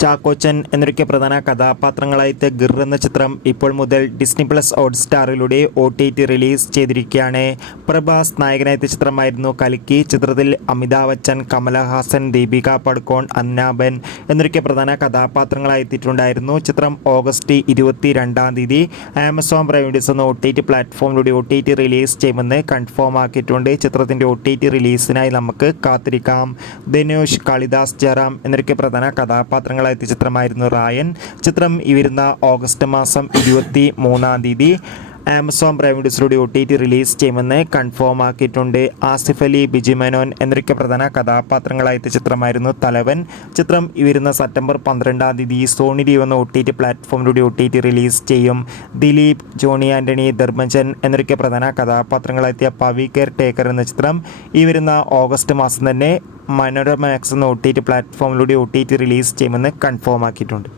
ചാക്കോച്ചൻ എന്നൊക്കെ പ്രധാന കഥാപാത്രങ്ങളായിട്ട് ഗിർ എന്ന ചിത്രം ഇപ്പോൾ മുതൽ ഡിസ്നി പ്ലസ് ഹോട്ട്സ്റ്റാറിലൂടെ OTT റിലീസ് ചെയ്തിരിക്കുകയാണ്. പ്രഭാസ് നായകനായ ചിത്രമായിരുന്നു കൽക്കി. ചിത്രത്തിൽ അമിതാഭ് ബച്ചൻ, കമലഹാസൻ, ദീപിക പടുക്കോൺ, അന്നാബൻ എന്നൊക്കെ പ്രധാന കഥാപാത്രങ്ങളായെത്തിയിട്ടുണ്ടായിരുന്നു. ചിത്രം ഓഗസ്റ്റ് 22 ആമസോൺ പ്രൈം വീഡിയോസ് എന്ന OTT പ്ലാറ്റ്ഫോമിലൂടെ OTT റിലീസ് ചെയ്യുമെന്ന് കൺഫേം ആക്കിയിട്ടുണ്ട്. ചിത്രത്തിൻ്റെ OTT റിലീസിനായി നമുക്ക് കാത്തിരിക്കാം. ധനുഷ്, കാളിദാസ്, ജയറാം എന്നൊക്കെ പ്രധാന കഥാപാത്രങ്ങളായ ചിത്രമായിരുന്നു റായൻ. ചിത്രം ഈ വരുന്ന ഓഗസ്റ്റ് മാസം 23 ആമസോൺ പ്രൈം വീഡിയോസിലൂടെ OTT റിലീസ് ചെയ്യുമെന്ന് കൺഫേം ആക്കിയിട്ടുണ്ട്. ആസിഫ് അലി, ബിജി മേനോൻ എന്നൊക്കെ പ്രധാന കഥാപാത്രങ്ങളായ ചിത്രമായിരുന്നു തലവൻ. ചിത്രം ഈ വരുന്ന സെപ്റ്റംബർ 12 സോണി ലീവ് എന്ന OTT പ്ലാറ്റ്ഫോമിലൂടെ OTT റിലീസ് ചെയ്യും. ദിലീപ്, ജോണി ആൻ്റണി, ധർമ്മജൻ എന്നൊക്കെ പ്രധാന കഥാപാത്രങ്ങളായ പവി കെയർ ടേക്കർ എന്ന ചിത്രം ഈ വരുന്ന ഓഗസ്റ്റ് മാസം തന്നെ മനോരമ മാക്സ് എന്ന OTT പ്ലാറ്റ്ഫോമിലൂടെ OTT റിലീസ് ചെയ്യുമെന്ന് കൺഫേം ആക്കിയിട്ടുണ്ട്.